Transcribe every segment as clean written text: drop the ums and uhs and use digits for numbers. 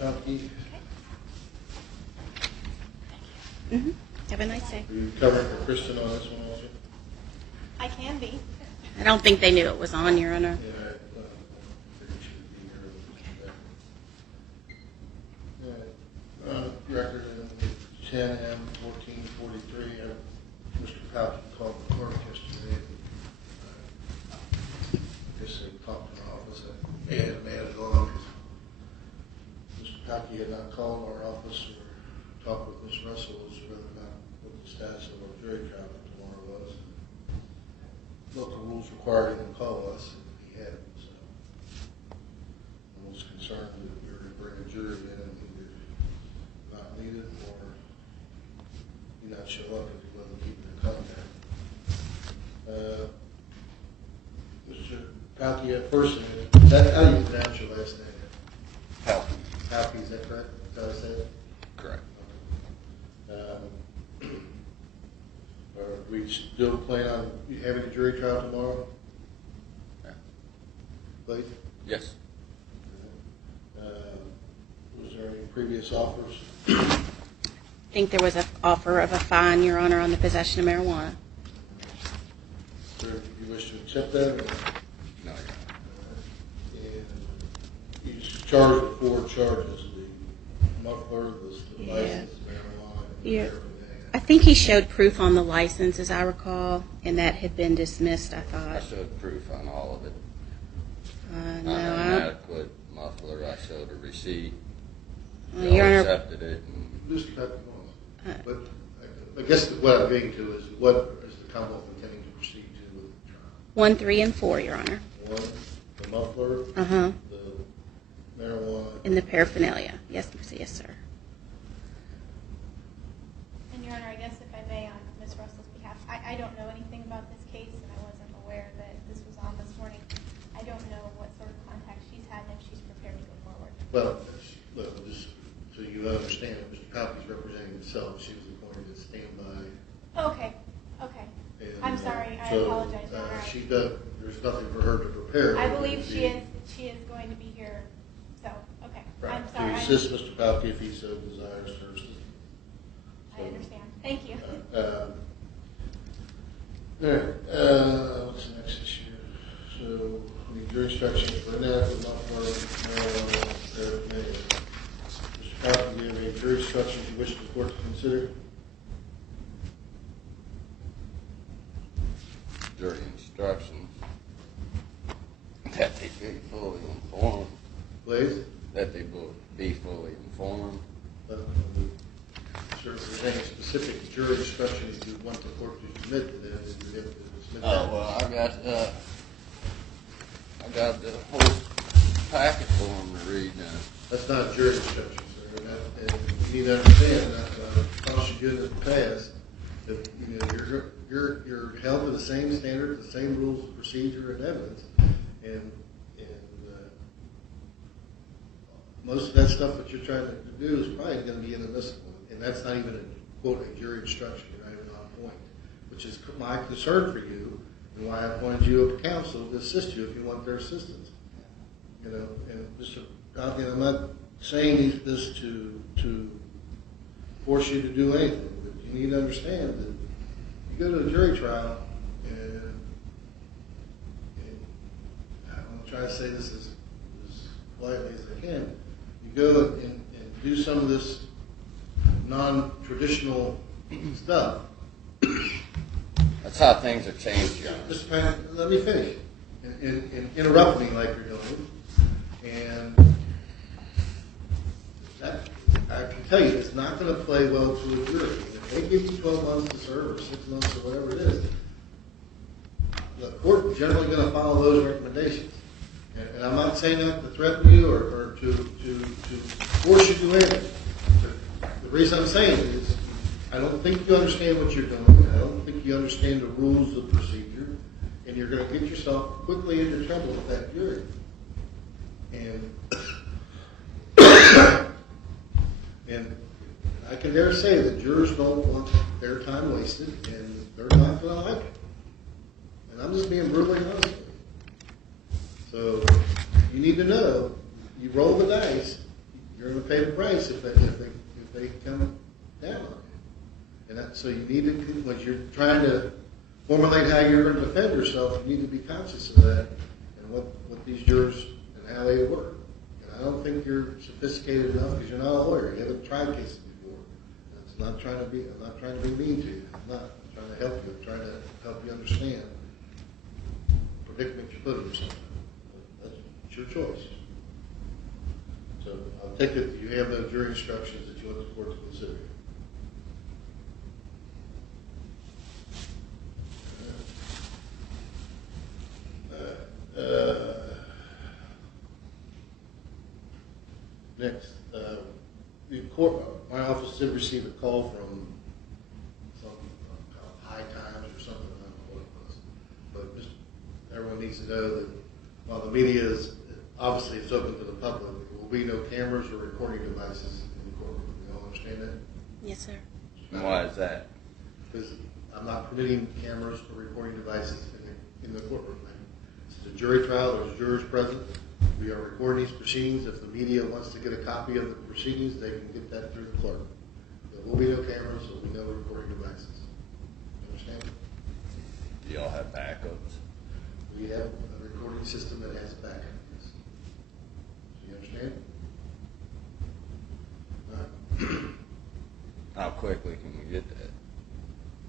Paehlke. Mm-hmm. Have a nice day. Are you covering for Kristen on this one also? I can be. I don't think they knew it was on, Your Honor. Yeah, I figured she would be here. All right. Record in 10/M/1443. Mr. Paehlke called the clerk yesterday. I guess they talked in our office. They had a man on because Mr. Paehlke had not called our office or talked with Ms. Russell as to whether or not what the status of our jury trial tomorrow was. Local rules required him to call us, and he hadn't. So I was concerned that we were going to bring a jury in and either not need it or he not show up if he wasn't keeping in contact. Mr. Paehlke, a person, how do you pronounce your last name? Paehlke. Paehlke, is that correct? Is that how I say it? Correct. Are we still plan on having a jury trial tomorrow? Yeah. Please? Yes. Was there any previous offers? I think there was an offer of a fine, Your Honor, on the possession of marijuana. Sir, do you wish to accept that? Or? No, And he's charged with 4 charges: the muffler, the license, marijuana, and Yeah. paraphernalia. I think he showed proof on the license, as I recall, and that had been dismissed, I I thought. showed proof on all of it. No, Inadequate muffler. I showed a receipt. They Your all Honor, accepted it. And Mr. Paehlke, but I guess what I'm getting to is what is the Commonwealth intending to proceed to with the trial? 1, 3, and 4, Your Honor. 1, the muffler, Uh-huh. the marijuana, And the paraphernalia. Yes, sir. And Your Honor, I guess if I may, on Ms. Russell's behalf, I don't know anything about this case, and I wasn't aware that this was on this morning. I don't know what sort of contact she's had and if she's prepared to go forward. Well, just so you understand, Mr. Paehlke's representing himself. She was appointed as standby. Okay. And, I'm sorry. I so, apologize, Your Honor. There's nothing for her to prepare. I believe she is going to be here. So, okay. Right. I'm sorry. To assist Mr. Paehlke if he so desires her assistance. I understand. Thank you. What's the next issue? So, we need jury instructions for inadequate muffler, marijuana, paraphernalia. Mr. Paehlke, do you have any jury instructions you wish the court to consider? jury instructions that they be fully informed. Please? That they will be fully informed. Sir, if there's any specific jury instructions you want the court to submit to them, you have to submit that. Oh, well, I got the whole packet for them to read now. That's not jury instructions, sir. And you need to understand that caution you in the past that you're held to the same standard, the same rules of procedure and evidence, and most of that stuff that you're trying to do is probably going to be inadmissible, and that's not even a quote a jury instruction. You're not even on point, which is my concern for you, and why I appointed you a counsel to assist you if you want their assistance. You know, and Mr. Paehlke, I'm not saying this to force you to do anything, but you need to understand that you go to a jury trial, and I'm going to try to say this as politely as I can. You go and do some of this non-traditional stuff. That's how things have changed, John. Mr. Paehlke, let me finish. And interrupt me like you're doing. And that, I can tell you, it's not going to play well to a jury. If they give you 12 months to serve or 6 months or whatever it is, the court is generally going to follow those recommendations. And I'm not saying that to threaten you or to force you to do anything. The reason I'm saying it is I don't think you understand what you're doing. I don't think you understand the rules of procedure. And you're going to get yourself quickly into trouble with that jury. And I can dare say that jurors don't want their time wasted, and they're not going to like it. And I'm just being brutally honest with you. So you need to know, you roll the dice, you're going to pay the price if they come down on you. And so you need to, when you're trying to formulate how you're going to defend yourself, you need to be conscious of that and what these jurors and how they work. And I don't think you're sophisticated enough because you're not a lawyer. You haven't tried cases before. I'm not trying to be mean to you. I'm not. I'm trying to help you. I'm trying to help you understand the predicament you're putting yourself in. That's your choice. So I'll take it that you have those jury instructions that you want the court to consider. Next, the court. My office did receive a call from some High Times or something. I don't know what it was, but just everyone needs to know that while the media is obviously it's open to the public, there will be no cameras or recording devices in the courtroom. You all understand that? Yes, sir. And why is that? Because I'm not permitting cameras or recording devices in the courtroom. It's a jury trial. There's jurors present. We are recording these proceedings. If the media wants to get a copy of the proceedings, they can get that through the clerk. There will be no cameras. There will be no recording devices. You understand? Do y'all have backups? We have a recording system that has backup. Yes. Do you understand? All right. How quickly can we get that?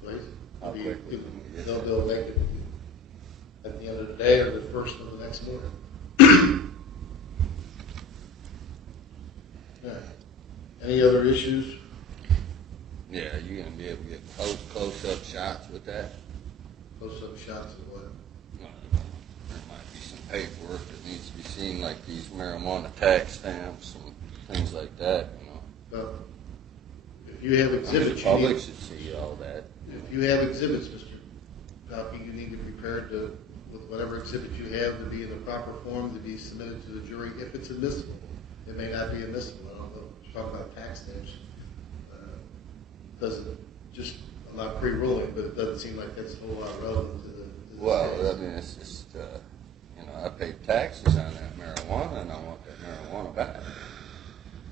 Please. How quickly can we get that? They'll make it at the end of the day or the first of the next morning. All right. Any other issues? Yeah, you gonna be able to get close-up shots with that? Close-up shots of what? There might be some paperwork that needs to be seen, like these marijuana tax stamps and things like that, you know. Well, if you have I mean, exhibits, the public should see all that. if you have exhibits, Mr. Paehlke, you need to be prepared to, with whatever exhibit you have, to be in the proper form to be submitted to the jury if it's admissible. It may not be admissible. I don't know. You're talking about tax stamps. Doesn't just, I'm not pre-ruling, but it doesn't seem like that's a whole lot relevant to the Well, case. I mean, it's just, you know, I paid taxes on that marijuana, and I want that marijuana back.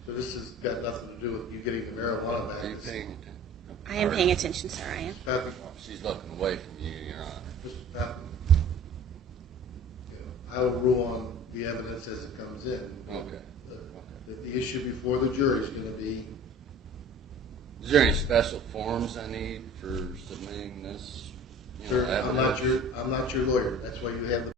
So this has got nothing to do with you getting the marijuana back. Are you paying attention? I am paying attention, sir. I am. Paehlke, She's looking away from you, Your Honor. Mr. Paehlke, I will rule on the evidence as it comes in. Okay. The issue before the jury is going to be. Is there any special forms I need for submitting this? Sir, I'm not your lawyer. That's why you have the